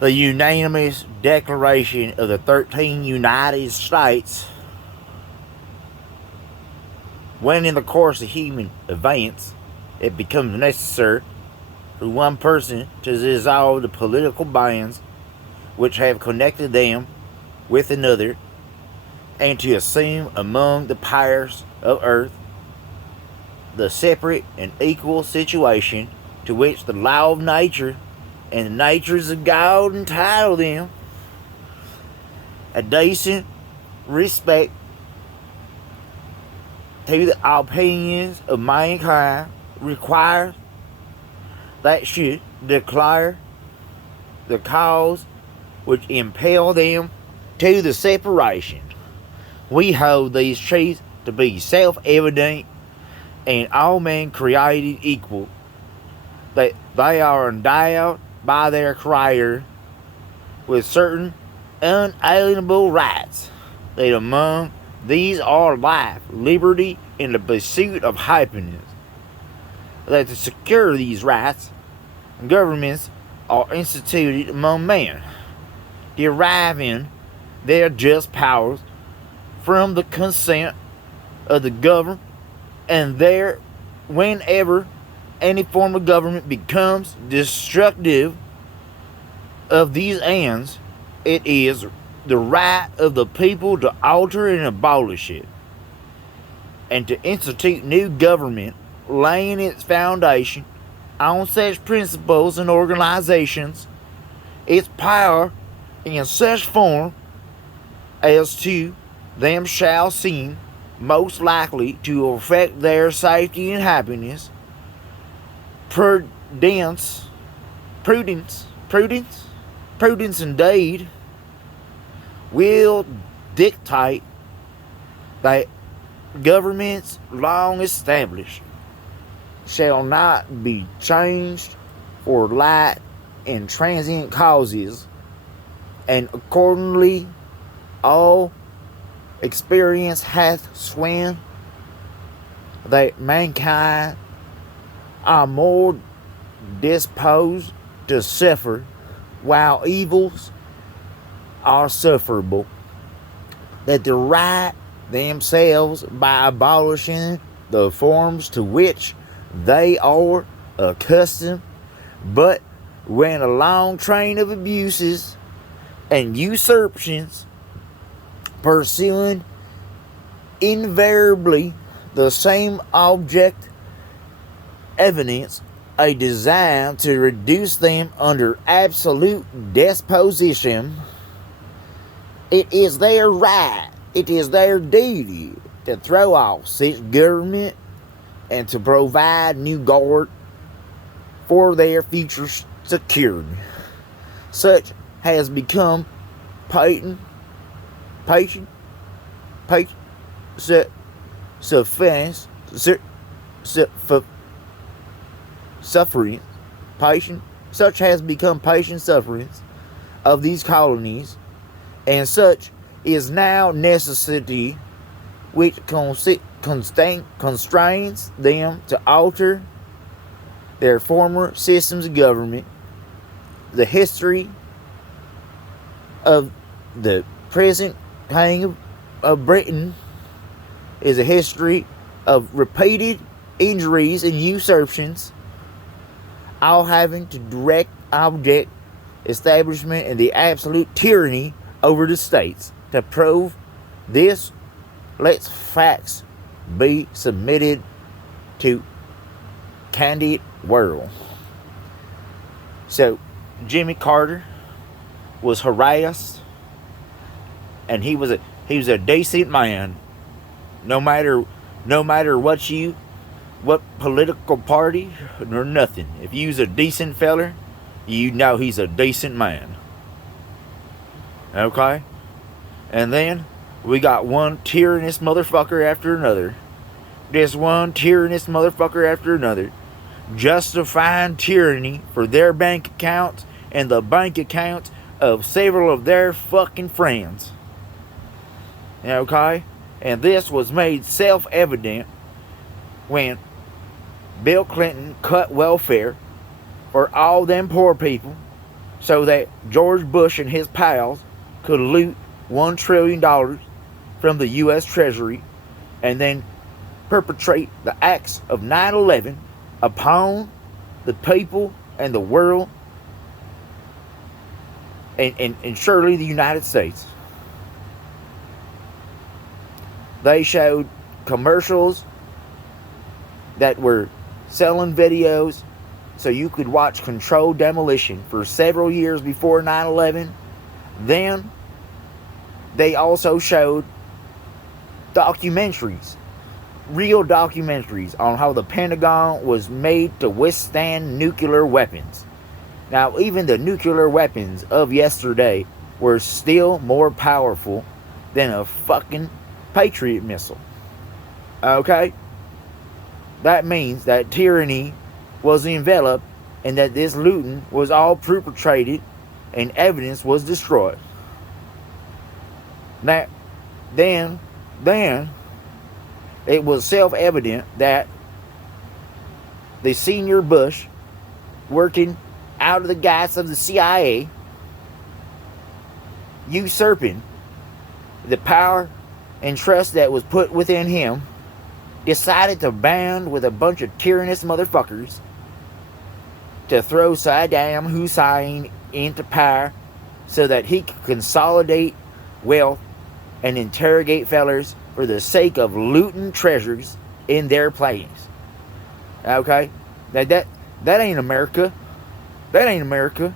The unanimous declaration of the 13 United States, when in the course of human events it becomes necessary for one person to dissolve the political bonds which have connected them with another, and to assume among the powers of earth the separate and equal situation to which the law of nature and the natures of God entitle them. A decent respect to the opinions of mankind requires that should declare the cause which impel them to the separation. We hold these truths to be self-evident and all men created equal, that they are endowed by their Creator with certain unalienable rights, that among these are life, liberty, and the pursuit of happiness. That to secure these rights, governments are instituted among men, deriving their just powers from the consent of the governed, and there, whenever any form of government becomes destructive of these ends, it is the right of the people to alter and abolish it, and to institute new government, laying its foundation on such principles and organizations, its power in such form as to them shall seem most likely to affect their safety and happiness. Prudence indeed will dictate that governments long established shall not be changed for light and transient causes, and accordingly all experience hath sworn that mankind are more disposed to suffer while evils are sufferable, that the right themselves by abolishing the forms to which they are accustomed, but when a long train of abuses and usurpations, pursuing invariably the same object, evidence a desire to reduce them under absolute despotism, it is their right, it is their duty to throw off such government and to provide new guard for their future security. Such has become patent suffering, such has become patient sufferance of these colonies, and such is now necessity which constrains them to alter their former systems of government. The history of the present King of Britain is a history of repeated injuries and usurpations, all having to direct object establishment and the absolute tyranny over the states. To prove this, let facts be submitted to candid world. So Jimmy Carter was harassed, and he was a decent man. No matter what political party or nothing. If you's a decent feller, you know he's a decent man. Okay? And then we got one tyrannous motherfucker after another. Just one tyrannous motherfucker after another, justifying tyranny for their bank accounts and the bank accounts of several of their fucking friends. Okay? And this was made self-evident when Bill Clinton cut welfare for all them poor people so that George Bush and his pals could loot $1 trillion from the U.S. Treasury and then perpetrate the acts of 9/11 upon the people and the world and surely the United States. They showed commercials that were selling videos so you could watch controlled demolition for several years before 9/11. Then they also showed documentaries, real documentaries on how the Pentagon was made to withstand nuclear weapons. Now, even the nuclear weapons of yesterday were still more powerful than a fucking Patriot missile. Okay? That means that tyranny was enveloped and that this looting was all perpetrated and evidence was destroyed. Now, then it was self-evident that the senior Bush, working out of the guise of the CIA, usurping the power and trust that was put within him, decided to band with a bunch of tyrannous motherfuckers to throw Saddam Hussein into power so that he could consolidate wealth and interrogate fellers for the sake of looting treasures in their place. Okay? That ain't America. That ain't America.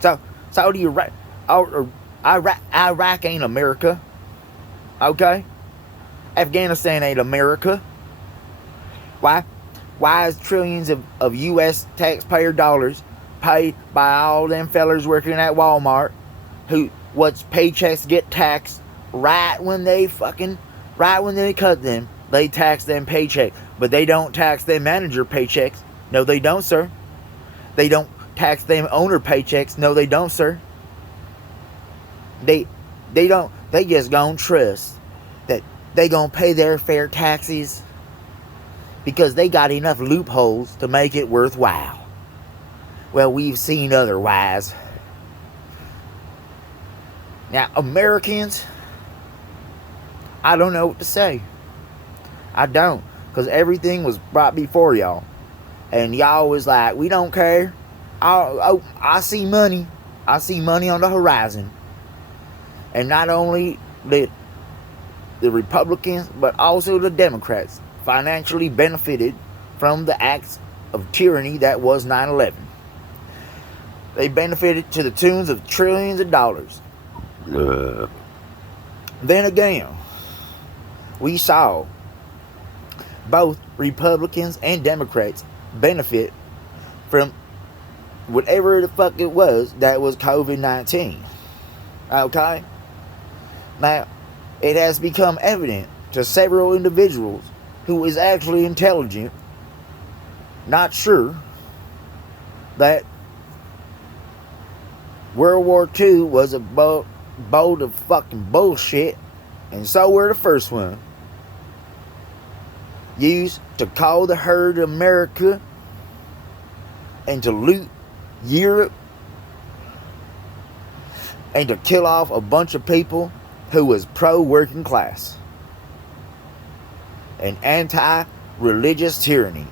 So Saudi Iraq, Iraq ain't America. Okay? Afghanistan ain't America. Why? Why is trillions of U.S. taxpayer dollars paid by all them fellers working at Walmart what's paychecks get taxed right when they cut them? They tax them paycheck, but they don't tax them manager paychecks. No, they don't, sir. They don't tax them owner paychecks. No, they don't, sir. They just gonna trust that they gonna pay their fair taxes because they got enough loopholes to make it worthwhile. Well, we've seen otherwise. Now, Americans, I don't know what to say. I don't, because everything was brought before y'all. And y'all was like, we don't care. I see money. I see money on the horizon. And not only the Republicans, but also the Democrats financially benefited from the acts of tyranny that was 9/11. They benefited to the tunes of trillions of dollars. Then again, we saw both Republicans and Democrats benefit from whatever the fuck it was that was COVID-19. Okay? Now, it has become evident to several individuals who is actually intelligent, not sure, that World War II was a bolt of fucking bullshit, and so were the first one. Used to call the herd America and to loot Europe and to kill off a bunch of people who was pro-working class and anti-religious tyranny.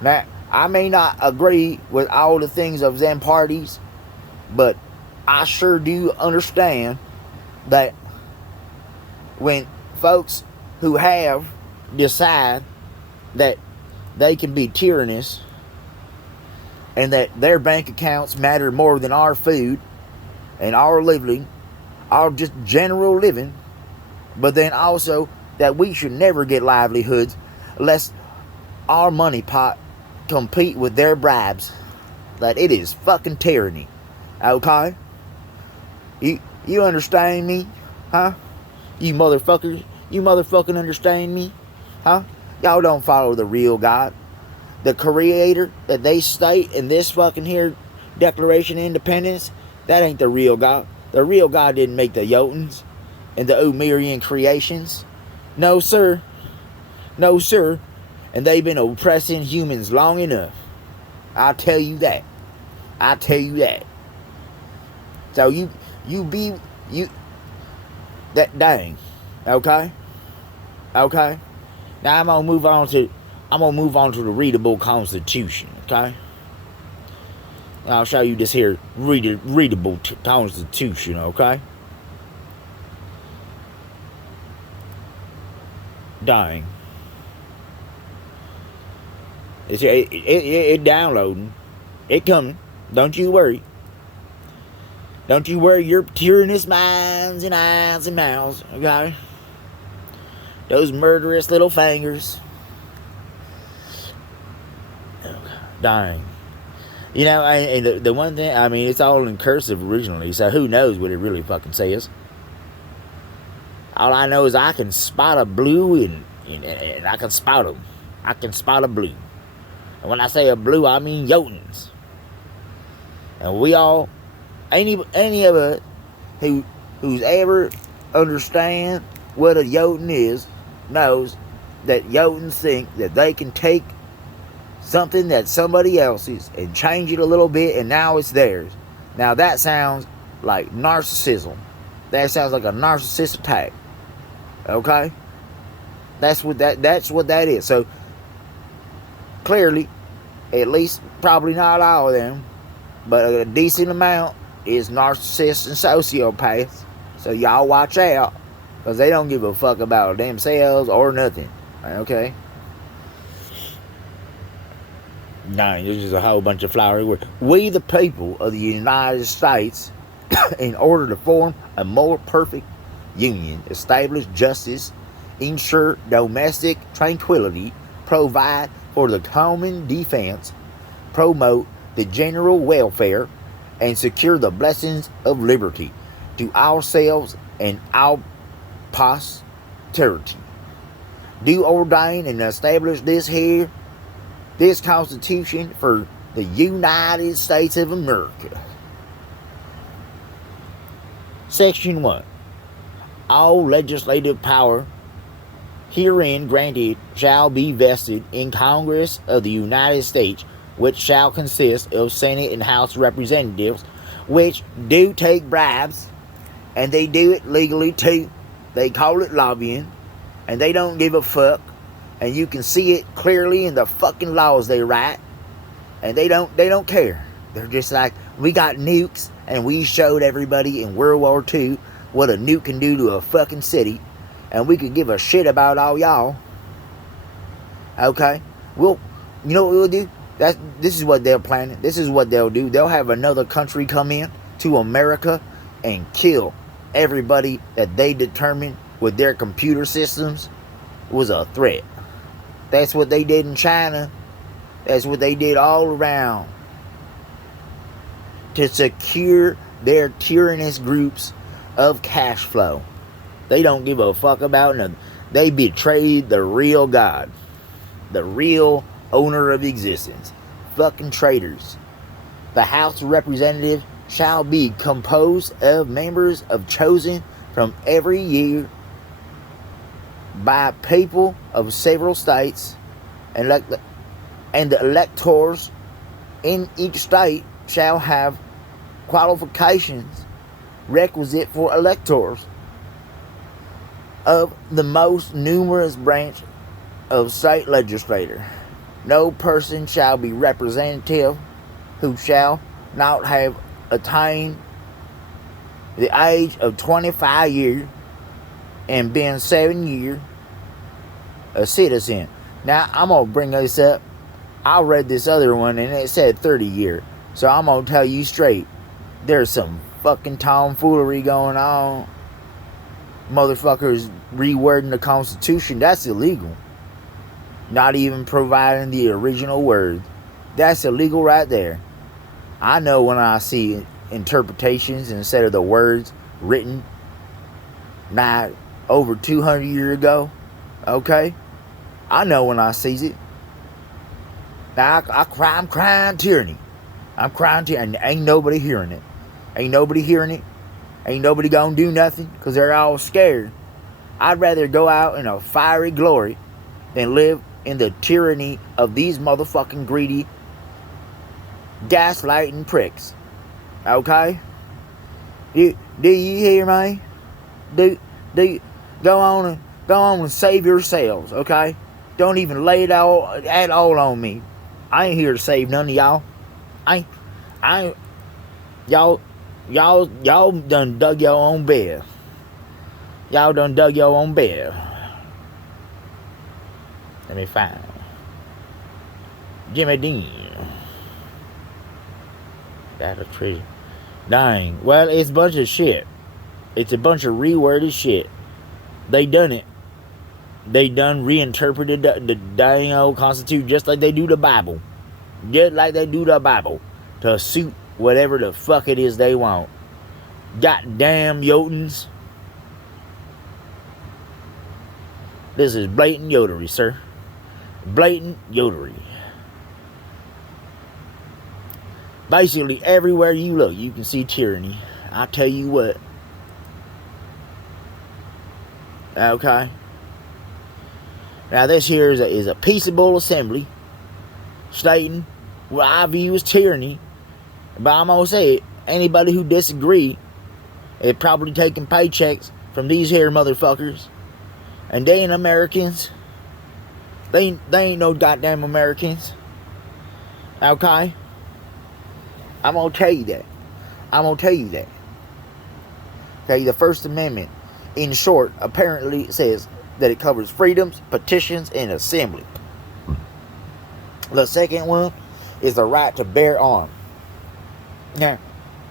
Now, I may not agree with all the things of them parties, but I sure do understand that when folks who have decide that they can be tyrannous and that their bank accounts matter more than our food and our living, our just general living, but then also that we should never get livelihoods lest our money pot compete with their bribes, that it is fucking tyranny. Okay? You understand me? Huh? You motherfuckers? You motherfucking understand me? Huh? Y'all don't follow the real God. The creator that they state in this fucking here Declaration of Independence, that ain't the real God. The real God didn't make the Jotuns and the Umerian creations. No, sir. No, sir. And they've been oppressing humans long enough. I'll tell you that. I'll tell you that. So you that dang. Okay? Okay? Now I'm gonna move on to the readable Constitution, okay? I'll show you this here readable Constitution, okay? Dang. It downloading. It coming. Don't you worry. Don't you worry your tyrannous minds and eyes and mouths, okay? Those murderous little fingers. Dang. You know, and the one thing, I mean, it's all in cursive originally, so who knows what it really fucking says. All I know is I can spot a blue and I can spot them. I can spot a blue. And when I say a blue, I mean Jotuns. And we all, any of us who's ever understand what a Jotun is, knows that Jotuns think that they can take something that's somebody else's and change it a little bit and now it's theirs. Now that sounds like narcissism. That sounds like a narcissist attack. Okay? That's what that is. So clearly, at least probably not all of them, but a decent amount is narcissists and sociopaths. So y'all watch out, because they don't give a fuck about themselves or nothing. Okay? No, there's just a whole bunch of flowery words. We, the people of the United States, in order to form a more perfect union, establish justice, ensure domestic tranquility, provide for the common defense, promote the general welfare, and secure the blessings of liberty to ourselves and our posterity. Do ordain and establish this Constitution for the United States of America. Section 1. All legislative power herein granted shall be vested in Congress of the United States, which shall consist of Senate and House Representatives, which do take bribes, and they do it legally too. They call it lobbying, and they don't give a fuck. And you can see it clearly in the fucking laws they write. And they don't care. They're just like, we got nukes, and we showed everybody in World War II what a nuke can do to a fucking city. And we could give a shit about all y'all. Okay? Well, you know what we'll do? This is what they're planning. This is what they'll do. They'll have another country come in to America and kill everybody that they determine with their computer systems was a threat. That's what they did in China. That's what they did all around. To secure their tyrannous groups of cash flow. They don't give a fuck about nothing. They betrayed the real God. The real owner of existence. Fucking traitors. The House of Representatives shall be composed of members chosen from every year by people of several states, and the electors in each state shall have qualifications requisite for electors of the most numerous branch of state legislature. No person shall be representative who shall not have attained the age of 25 years and been 7 years a citizen. Now, I'm going to bring this up. I read this other one and it said 30 years. So I'm going to tell you straight. There's some fucking tomfoolery going on. Motherfuckers rewording the Constitution. That's illegal. Not even providing the original words. That's illegal right there. I know when I see interpretations instead of the words written not over 200 years ago. Okay? I know when I sees it. Now, I'm crying tyranny. I'm crying tyranny. Ain't nobody hearing it. Ain't nobody hearing it. Ain't nobody gonna do nothing because they're all scared. I'd rather go out in a fiery glory than live in the tyranny of these motherfucking greedy, gaslighting pricks. Okay? Do you hear me? Do go on and save yourselves, okay? Don't even lay it all at all on me. I ain't here to save none of y'all. Y'all done dug your own bed. Y'all done dug your own bed. Let me find Jimmy Dean. That's a tree. Dang. Well, it's a bunch of shit. It's a bunch of reworded shit. They done it. They done reinterpreted the dang old Constitution just like they do the Bible. Just like they do the Bible. To suit whatever the fuck it is they want. Goddamn Jotens. This is blatant yodery, sir. Blatant yodery. Basically, everywhere you look, you can see tyranny. I tell you what. Okay. Now, this here is a peaceable assembly stating what I view as tyranny. But I'm going to say it. Anybody who disagree is probably taking paychecks from these here motherfuckers. And they ain't Americans. They ain't no goddamn Americans. Okay? I'm going to tell you that. I'm going to tell you that. Okay, the First Amendment, in short, apparently says that it covers freedoms, petitions, and assembly. The second one is the right to bear arms. Now,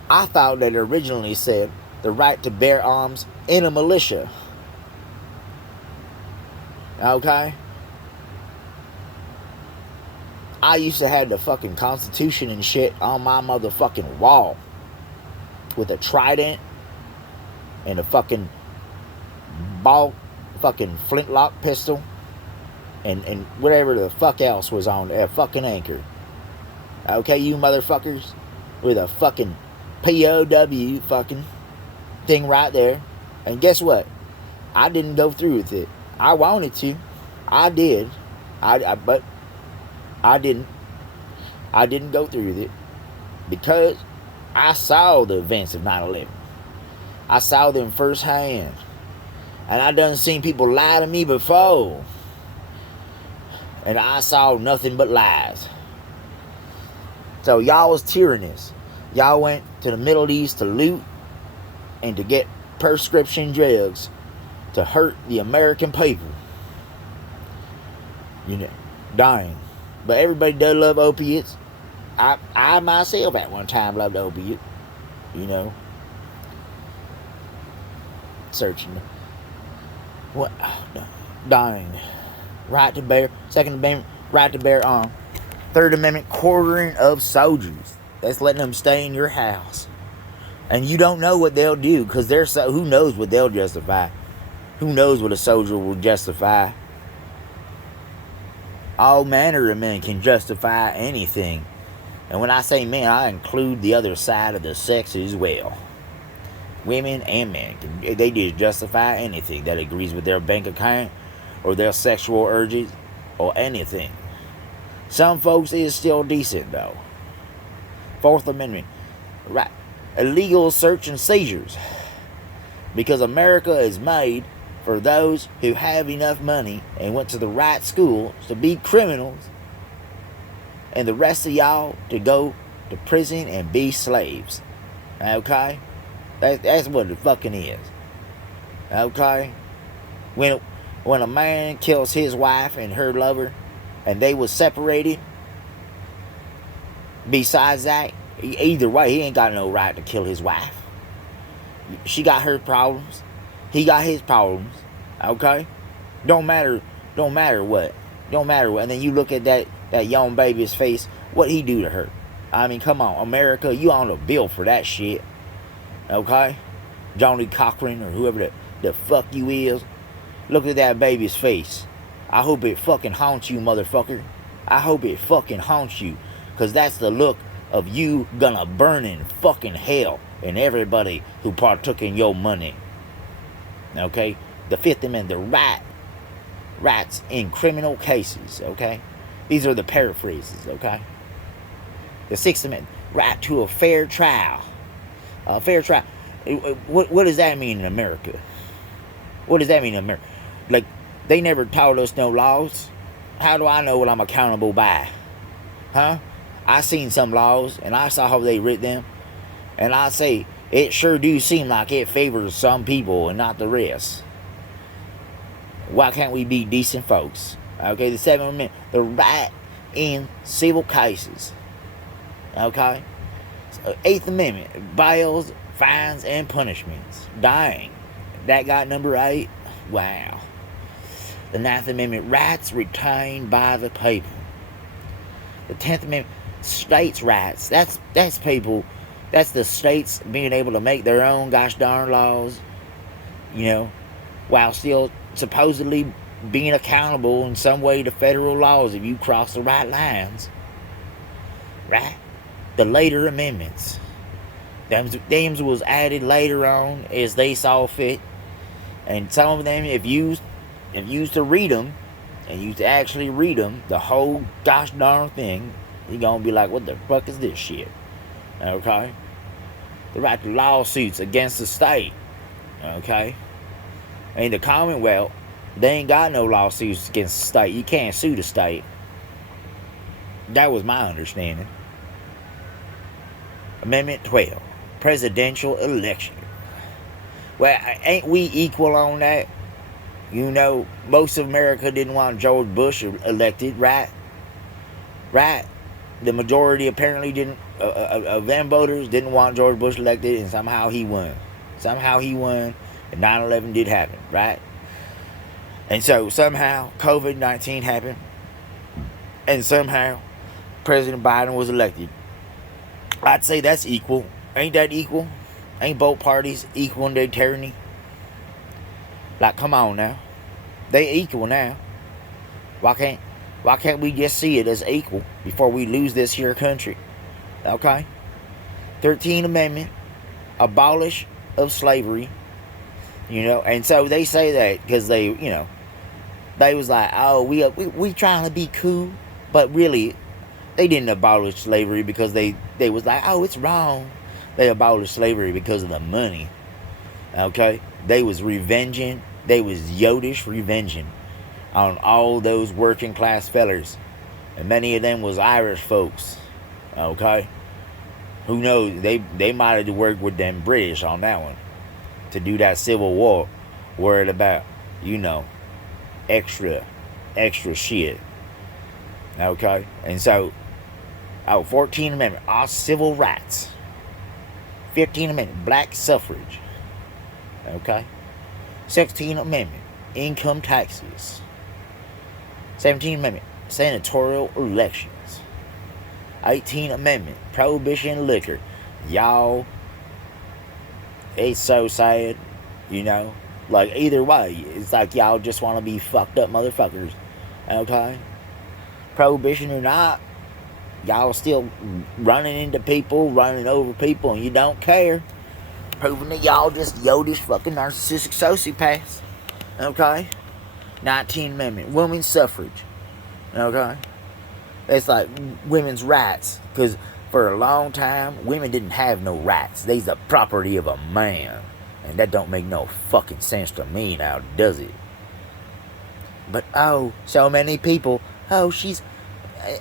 I thought that it originally said the right to bear arms in a militia. Okay? I used to have the fucking Constitution and shit on my motherfucking wall. With a trident and a fucking fucking flintlock pistol. And whatever the fuck else was on there. Fucking anchor. Okay, you motherfuckers? With a fucking POW fucking thing right there. And guess what? I didn't go through with it. I wanted to. I did. But I didn't. I didn't go through with it. Because I saw the events of 9/11. I saw them firsthand. And I done seen people lie to me before. And I saw nothing but lies. So y'all was tyrannous. Y'all went to the Middle East to loot and to get prescription drugs to hurt the American people. You know, dying. But everybody does love opiates. I myself at one time loved opiate. You know. Searching. What? Dying. Right to bear. Second Amendment, right to bear arms. Third Amendment, quartering of soldiers. That's letting them stay in your house. And you don't know what they'll do, because who knows what they'll justify. Who knows what a soldier will justify. All manner of men can justify anything. And when I say men, I include the other side of the sex as well. Women and men, they just justify anything that agrees with their bank account or their sexual urges or anything. Some folks is still decent though. Fourth Amendment, right? Illegal search and seizures. Because America is made for those who have enough money and went to the right schools to be criminals, and the rest of y'all to go to prison and be slaves. Okay? That's what it fucking is. Okay? When a man kills his wife and her lover, and they was separated, besides that, either way, he ain't got no right to kill his wife. She got her problems. He got his problems. Okay? Don't matter what. Don't matter what. And then you look at that young baby's face. What he do to her? I mean, come on. America, you on a bill for that shit. Okay? Johnny Cochran or whoever the fuck you is. Look at that baby's face. I hope it fucking haunts you, motherfucker. I hope it fucking haunts you. Because that's the look of you gonna burn in fucking hell. And everybody who partook in your money. Okay? The Fifth Amendment, the right rights in criminal cases, okay? These are the paraphrases, okay? The Sixth Amendment, right to a fair trial. A fair trial. What does that mean in America? What does that mean in America? Like, they never taught us no laws. How do I know what I'm accountable by? Huh? I seen some laws, and I saw how they writ them. And I say, it sure do seem like it favors some people and not the rest. Why can't we be decent folks? Okay, the Seventh Amendment, the right in civil cases. Okay? So, Eighth Amendment, bails, fines, and punishments. Dang. That got number 8? Wow. The Ninth Amendment, rights retained by the people. The 10th Amendment, states' rights. That's people, that's the states being able to make their own gosh darn laws, you know, while still supposedly being accountable in some way to federal laws if you cross the right lines. Right? The later amendments. Them was added later on as they saw fit. And some of them, if you used to read them, and you to actually read them, the whole gosh darn thing, you're going to be like, what the fuck is this shit? Okay? The right to lawsuits against the state. Okay? And the Commonwealth, they ain't got no lawsuits against the state. You can't sue the state. That was my understanding. Amendment 12. Presidential election. Well, ain't we equal on that? You know, most of America didn't want George Bush elected, right? Right? The majority apparently didn't, of them voters didn't want George Bush elected, and somehow he won. Somehow he won, and 9/11 did happen, right? And so somehow COVID-19 happened, and somehow President Biden was elected. I'd say that's equal. Ain't that equal? Ain't both parties equal in their tyranny? Like, come on now. They equal now. Why can't we just see it as equal before we lose this here country? Okay? 13th Amendment, abolish of slavery. You know, and so they say that because they, you know, they was like, oh, we trying to be cool, but really, they didn't abolish slavery because they was like, oh, it's wrong. They abolished slavery because of the money. Okay? They was revenging. They was Yodish revenging on all those working class fellers. And many of them was Irish folks. Okay? Who knows? They might have worked with them British on that one. To do that Civil War. Worried about, you know, extra shit. Okay? And so, 14th Amendment, all civil rights. 15th Amendment, black suffrage. Okay? 16th Amendment, income taxes. 17th Amendment, senatorial elections. 18th Amendment, prohibition liquor. Y'all, it's so sad, you know? Like, either way, it's like y'all just want to be fucked up motherfuckers. Okay? Prohibition or not, y'all still running into people, running over people, and you don't care. Proving that y'all just Yodish fucking narcissistic sociopaths. Okay? 19th Amendment, women's suffrage. Okay? It's like women's rights. Because for a long time, women didn't have no rights. They's the property of a man. And that don't make no fucking sense to me now, does it? But, oh, so many people, oh, she's...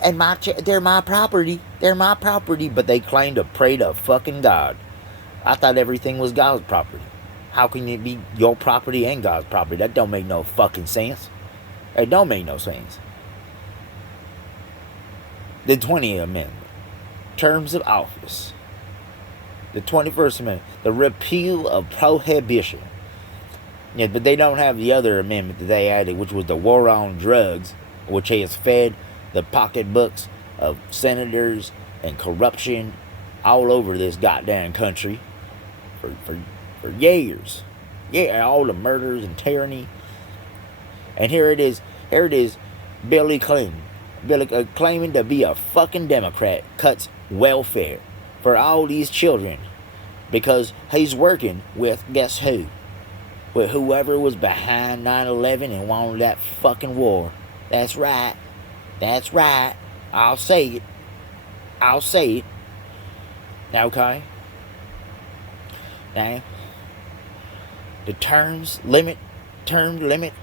and they're my property. They're my property. But they claim to pray to fucking God. I thought everything was God's property. How can it be your property and God's property? That don't make no fucking sense. It don't make no sense. The 20th Amendment. Terms of office. The 21st Amendment. The repeal of prohibition. Yeah, but they don't have the other amendment that they added, which was the war on drugs, which has fed the pocketbooks of senators and corruption all over this goddamn country for years. Yeah, all the murders and tyranny. And here it is, Billy Clinton. Claiming to be a fucking Democrat cuts welfare for all these children because he's working with, guess who? with whoever was behind 9/11 and wanted that fucking war. That's right. That's right. I'll say it. I'll say it. Okay? Now, the term limit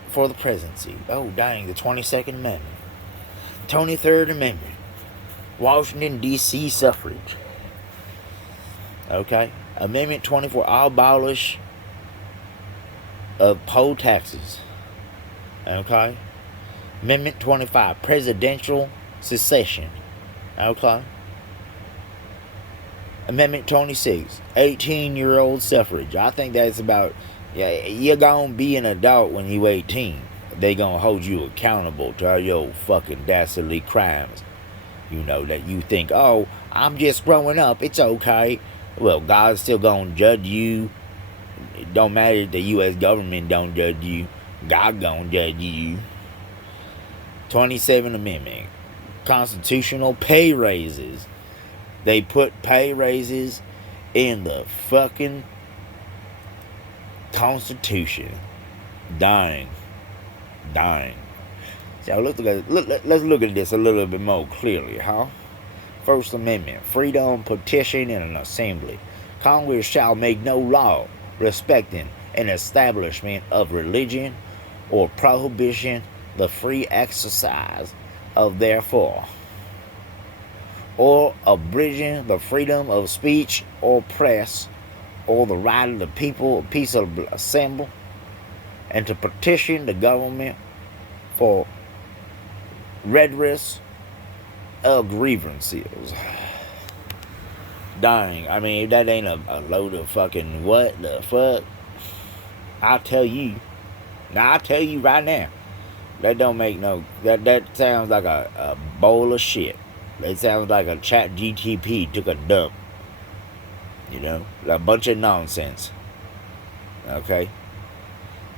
for the presidency. Oh, dang, the 22nd Amendment. 23rd Amendment. Washington, D.C. suffrage. Okay? Amendment 24, abolish of poll taxes. Okay? Amendment 25, presidential secession. Okay? Amendment 26, 18-year-old suffrage. I think that's about, yeah, you're gonna be an adult when you 18. They gonna hold you accountable to all your fucking dastardly crimes. You know, that you think, oh, I'm just growing up, it's okay. Well, God's still gonna judge you. It don't matter if the U.S. government don't judge you. God gonna judge you. 27th Amendment, constitutional pay raises. They put pay raises in the fucking Constitution. Dying. So let's look at this a little bit more clearly, huh? First Amendment, freedom, petition, and an assembly. Congress shall make no law respecting an establishment of religion or prohibition the free exercise of therefore, or abridging the freedom of speech or press, or the right of the people peaceably assemble, and to petition the government for redress of grievances. Dang, I mean, if that ain't a load of fucking what the fuck, I'll tell you. Now, I'll tell you right now, that don't make no, that sounds like a bowl of shit. It sounds like a chat GTP took a dump. You know, a bunch of nonsense. Okay?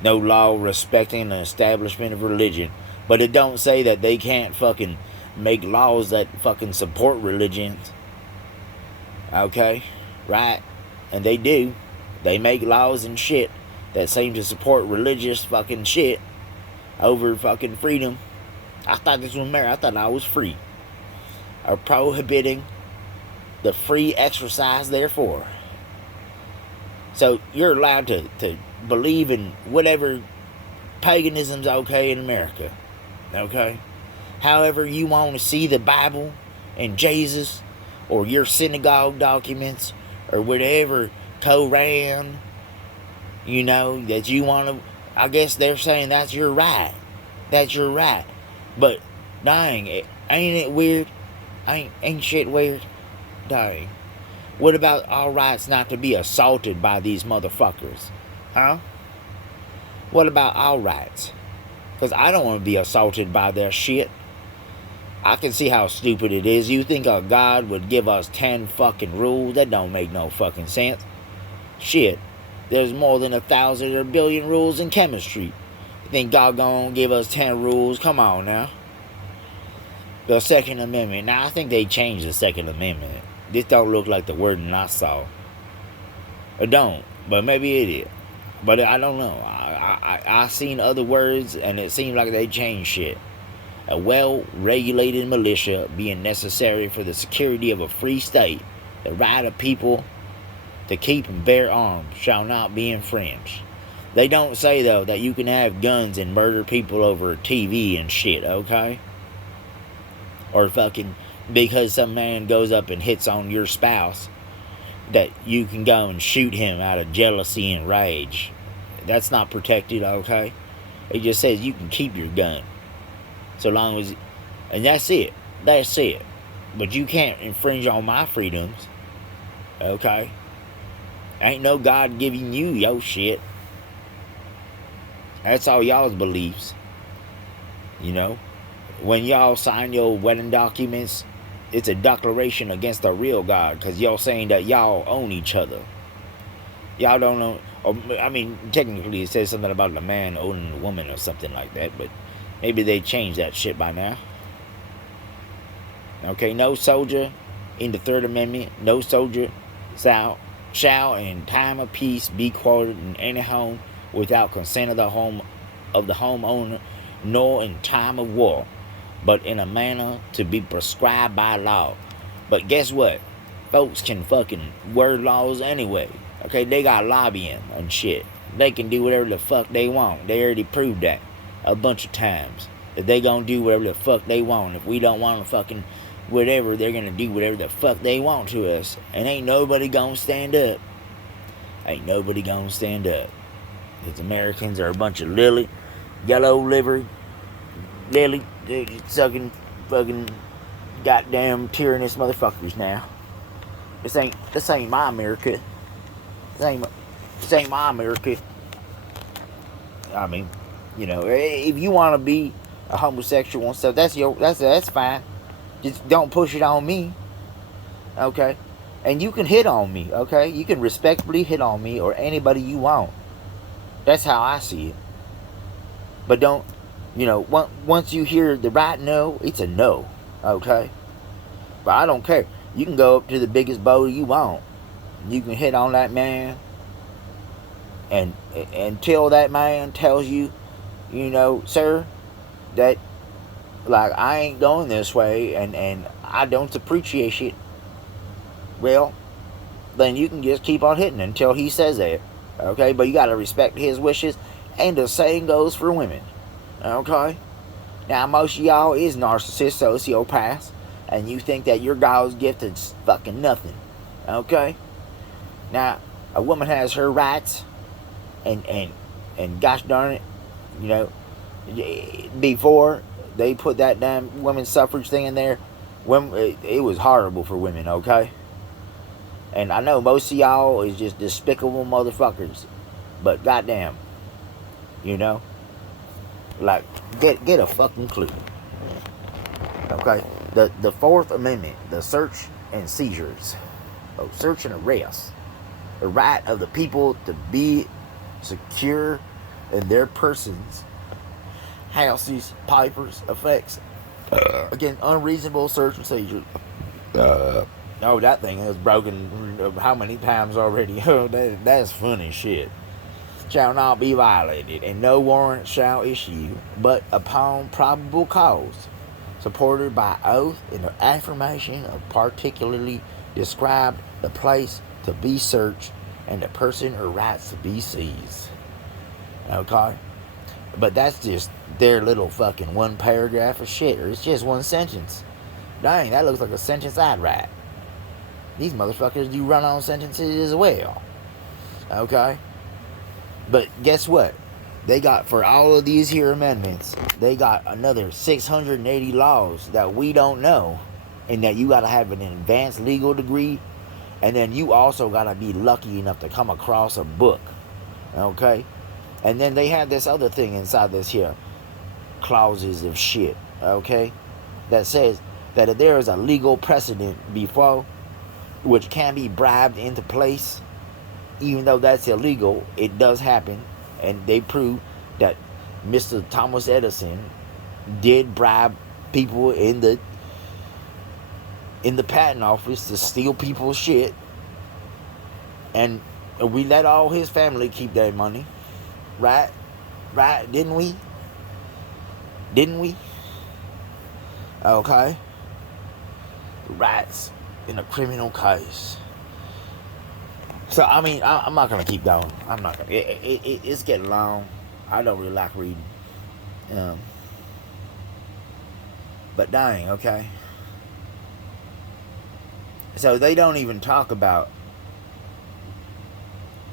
No law respecting the establishment of religion. But it don't say that they can't fucking make laws that fucking support religions. Okay? Right? And they do. They make laws and shit that seem to support religious fucking shit over fucking freedom. I thought this was America. I thought I was free. Are prohibiting the free exercise therefore. So you're allowed to believe in whatever paganism's okay in America. Okay? However you want to see the Bible and Jesus, or your synagogue documents, or whatever Koran, you know, that you want to, I guess they're saying that's your right. That's your right. But dang, ain't it weird? Ain't shit weird? Dang. What about our rights not to be assaulted by these motherfuckers? Huh? What about our rights? Because I don't want to be assaulted by their shit. I can see how stupid it is. You think a God would give us 10 fucking rules? That don't make no fucking sense. Shit. There's more than 1,000 or a billion rules in chemistry. You think God gonna give us 10 rules? Come on now. The Second Amendment. Now, I think they changed the Second Amendment. This don't look like the word Nassau. It don't. But maybe it is. But I don't know. I seen other words, and it seemed like they changed shit. A well-regulated militia being necessary for the security of a free state, the right of people to keep and bear arms shall not be infringed. They don't say, though, that you can have guns and murder people over TV and shit, okay? Or fucking, because some man goes up and hits on your spouse, that you can go and shoot him out of jealousy and rage. That's not protected, okay? It just says you can keep your gun. So long as, and that's it. That's it. But you can't infringe on my freedoms, okay? Ain't no God giving you your shit. That's all y'all's beliefs. You know? When y'all sign your wedding documents, it's a declaration against the real God, because y'all saying that y'all own each other. Y'all don't know, or, I mean, technically it says something about a man owning a woman or something like that, but maybe they changed that shit by now. Okay, no soldier in the Third Amendment, no soldier shall in time of peace be quartered in any home without consent of the homeowner, nor in time of war, but in a manner to be prescribed by law. But guess what? Folks can fucking word laws anyway. Okay, they got lobbying and shit. They can do whatever the fuck they want. They already proved that a bunch of times. That they gonna do whatever the fuck they want. If we don't want to fucking whatever, they're gonna do whatever the fuck they want to us. And ain't nobody gonna stand up. Ain't nobody gonna stand up. Because Americans are a bunch of yellow liver, sucking fucking goddamn tyrannous motherfuckers now. This ain't my America. This ain't my America. I mean, you know, if you want to be a homosexual and stuff, that's fine. Just don't push it on me, okay? And you can hit on me, okay? You can respectfully hit on me or anybody you want. That's how I see it. But don't, you know, once you hear the right no, it's a no, okay? But I don't care. You can go up to the biggest boulder you want. You can hit on that man. And until that man tells you, you know, sir, that, like, I ain't going this way and I don't appreciate it, well, then you can just keep on hitting until he says that, okay? But you got to respect his wishes, and the same goes for women, okay? Now, most of y'all is narcissists, sociopaths, and you think that your God's gift is fucking nothing, okay? Now, a woman has her rights, and gosh darn it, you know, before they put that damn women's suffrage thing in there, it was horrible for women, okay? And I know most of y'all is just despicable motherfuckers, but goddamn, you know, like, get a fucking clue, okay? The Fourth Amendment, the search and seizures, search and arrest, the right of the people to be secure in their persons, houses, papers, effects, against unreasonable search and seizure. Oh, that thing has broken how many times already? Oh, that's funny shit. Shall not be violated, and no warrant shall issue, but upon probable cause, supported by oath and the affirmation of particularly described the place to be searched and the person or rights to be seized. Okay? But that's just their little fucking one paragraph of shit, or it's just one sentence. Dang, that looks like a sentence I'd write. These motherfuckers do run on sentences as well. Okay? But guess what? They got, for all of these here amendments, they got another 680 laws that we don't know, and that you gotta have an advanced legal degree. And then you also gotta be lucky enough to come across a book, okay? And then they have this other thing inside this here, clauses of shit, okay? That says that if there is a legal precedent before, which can be bribed into place, even though that's illegal, it does happen. And they prove that Mr. Thomas Edison did bribe people in the patent office to steal people's shit, and we let all his family keep that money, right? Didn't we? Okay. Rights in a criminal case. So I mean, I'm not gonna keep going. I'm not gonna. It's getting long. I don't really like reading. But dang, okay. So they don't even talk about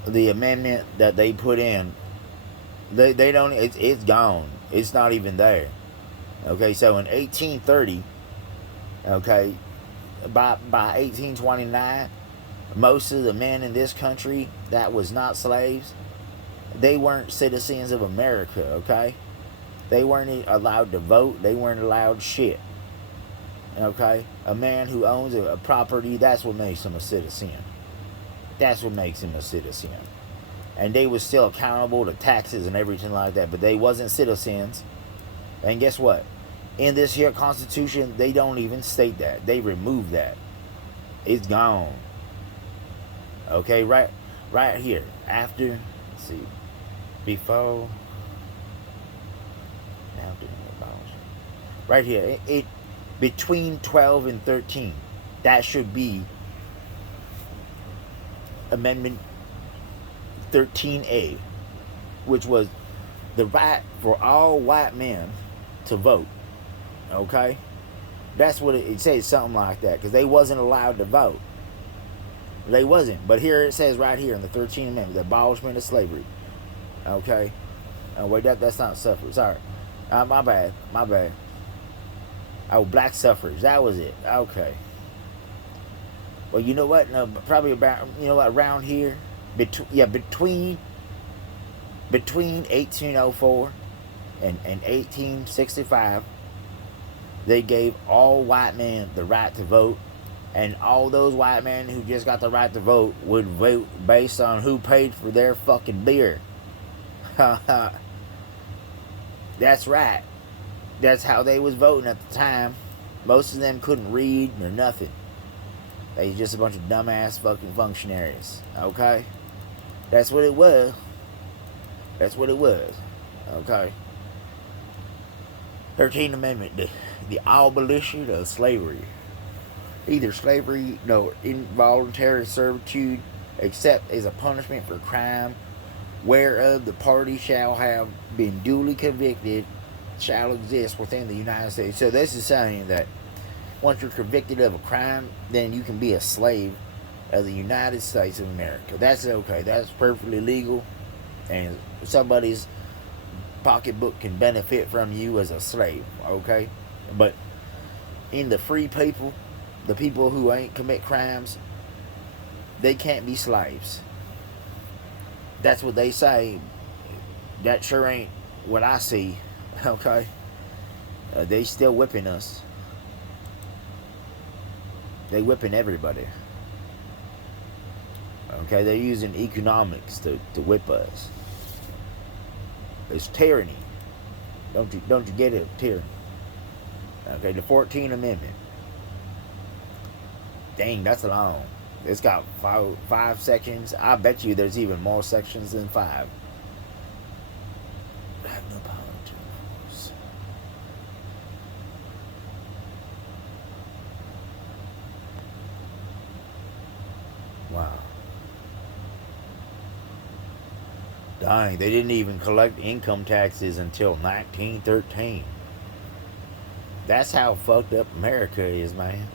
the amendment that they put in. They don't. It's gone. It's not even there. Okay, so in 1830, okay, by 1829, most of the men in this country that was not slaves, they weren't citizens of America. Okay, they weren't allowed to vote. They weren't allowed shit. Okay, a man who owns a property, that's what makes him a citizen. That's what makes him a citizen. And they were still accountable to taxes and everything like that, but they wasn't citizens. And guess what? In this here Constitution, they don't even state that. They removed that. It's gone. Okay, right here. After, let's see. before now right here it between 12 and 13, that should be amendment 13A, which was the right for all white men to vote. Okay, that's what it says, something like that, because they wasn't allowed to vote. They wasn't. But here it says right here in the 13th Amendment, the abolishment of slavery. Okay. Oh, wait, that's not suffrage. Sorry. My bad. My bad. Oh, black suffrage. That was it. Okay. Well, you know what? No, probably about, you know what, around here, between 1804 and 1865, they gave all white men the right to vote, and all those white men who just got the right to vote would vote based on who paid for their fucking beer. That's right. That's how they was voting at the time. Most of them couldn't read or nothing. They was just a bunch of dumbass fucking functionaries. Okay? That's what it was. That's what it was. Okay? 13th Amendment, the abolition of slavery. Either slavery, no, involuntary servitude, except as a punishment for crime whereof the party shall have been duly convicted, shall exist within the United States. So this is saying that once you're convicted of a crime, then you can be a slave of the United States of America. That's okay. That's perfectly legal, and somebody's pocketbook can benefit from you as a slave. Okay, but in the free people, the people who ain't commit crimes, they can't be slaves. That's what they say. That sure ain't what I see. Okay, they still whipping us. They whipping everybody. Okay, they're using economics to whip us. It's tyranny. Don't you get it? Tyranny. Okay, the 14th Amendment. Dang, that's long. It's got five sections. I bet you there's even more sections than 5. I have no power to enforce. Wow. Dang, they didn't even collect income taxes until 1913. That's how fucked up America is, man.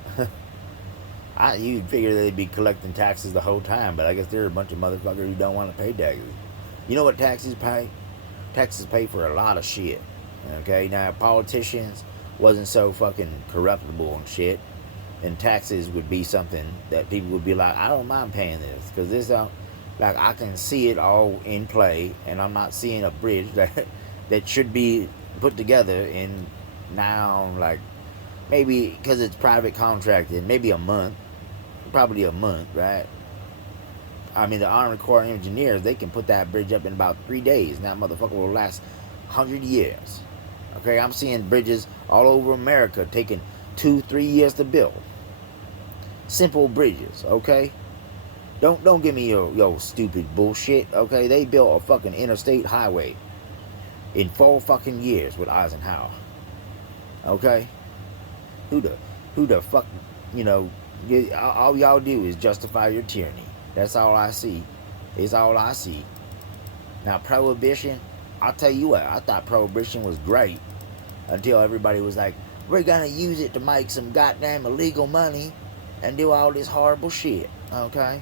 You'd figure they'd be collecting taxes the whole time, but I guess there are a bunch of motherfuckers who don't want to pay taxes. You know what taxes pay? Taxes pay for a lot of shit. Okay, now politicians wasn't so fucking corruptible and shit, and taxes would be something that people would be like, I don't mind paying this, because this don't, like, I can see it all in play, and I'm not seeing a bridge that should be put together in now, like, maybe because it's private contracted, maybe a month, probably a month, right? I mean, the Army Corps of Engineers, they can put that bridge up in about 3 days. And that motherfucker will last 100 years. Okay, I'm seeing bridges all over America taking 2-3 years to build. Simple bridges, okay? Don't give me your stupid bullshit, okay? They built a fucking interstate highway in 4 fucking years with Eisenhower. Okay? Who the fuck, you know, all y'all do is justify your tyranny. That's all I see. It's all I see. Now, prohibition, I'll tell you what, I thought prohibition was great until everybody was like, we're gonna use it to make some goddamn illegal money and do all this horrible shit, okay?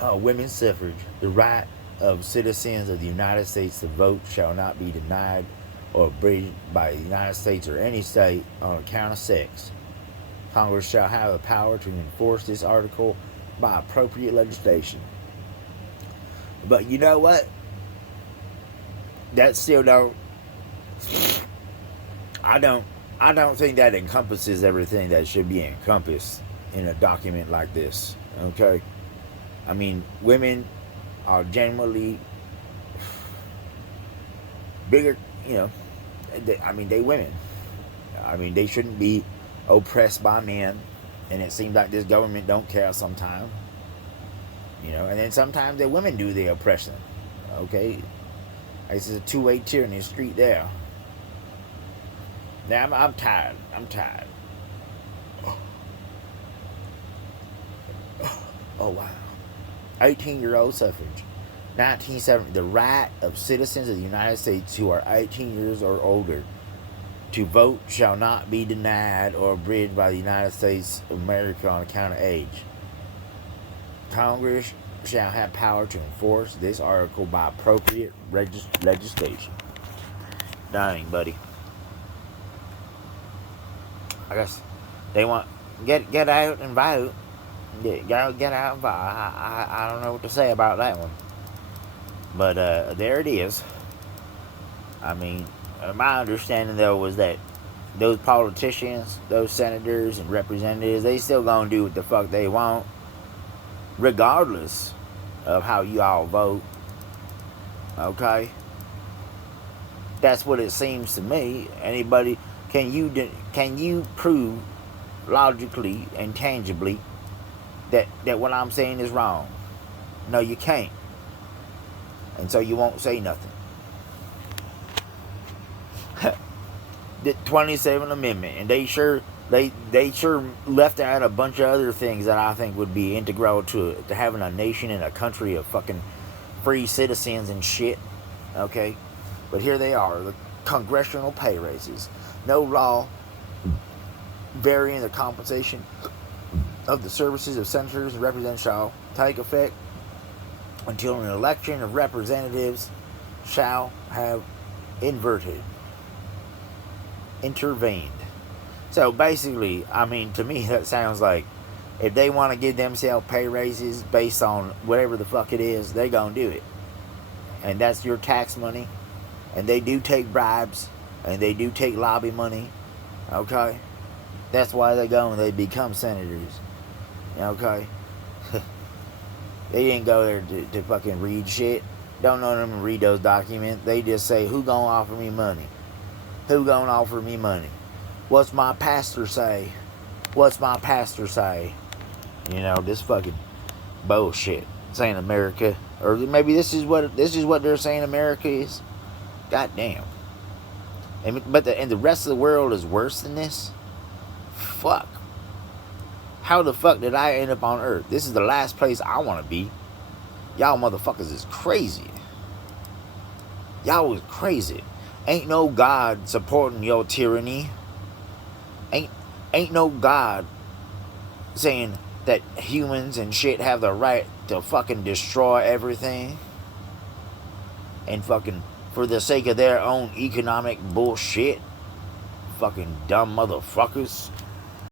Oh, women's suffrage. The right of citizens of the United States to vote shall not be denied or abridged by the United States or any state on account of sex. Congress shall have the power to enforce this article by appropriate legislation. But you know what? That still don't. I don't think that encompasses everything that should be encompassed in a document like this. Okay? I mean, women are generally bigger, you know. They women. I mean, they shouldn't be oppressed by men, and it seems like this government don't care sometimes. You know, and then sometimes the women do the oppression. Okay, this is a two-way tyranny street there. Now I'm tired. I'm tired. Oh wow. 18-year-old suffrage. 1970. The right of citizens of the United States who are 18 years or older to vote shall not be denied or abridged by the United States of America on account of age. Congress shall have power to enforce this article by appropriate legislation. Dang, buddy. I guess they want get out and vote. Get out and vote. I don't know what to say about that one. But there it is. I mean, my understanding though was that those politicians, those senators and representatives, they still gonna do what the fuck they want, regardless of how you all vote. Okay, that's what it seems to me. Anybody, can you prove logically and tangibly that what I'm saying is wrong? No, you can't. And so you won't say nothing. The 27th Amendment, and they sure left out a bunch of other things that I think would be integral to having a nation and a country of fucking free citizens and shit. Okay, but here they are, the congressional pay raises. No law varying the compensation of the services of senators and representatives shall take effect until an election of representatives shall have intervened. So basically, I mean, to me that sounds like if they want to give themselves pay raises based on whatever the fuck it is, they gonna do it. And that's your tax money. And they do take bribes. And they do take lobby money. Okay? That's why they go and they become senators. Okay? They didn't go there to fucking read shit. Don't know them to read those documents. They just say, who gonna offer me money? Who gonna offer me money? What's my pastor say? What's my pastor say? You know, this fucking bullshit. Saying America, or maybe this is what they're saying America is. God damn. But the rest of the world is worse than this. Fuck. How the fuck did I end up on Earth? This is the last place I want to be. Y'all motherfuckers is crazy. Y'all was crazy. Ain't no God supporting your tyranny. Ain't no God saying that humans and shit have the right to fucking destroy everything. And fucking for the sake of their own economic bullshit. Fucking dumb motherfuckers.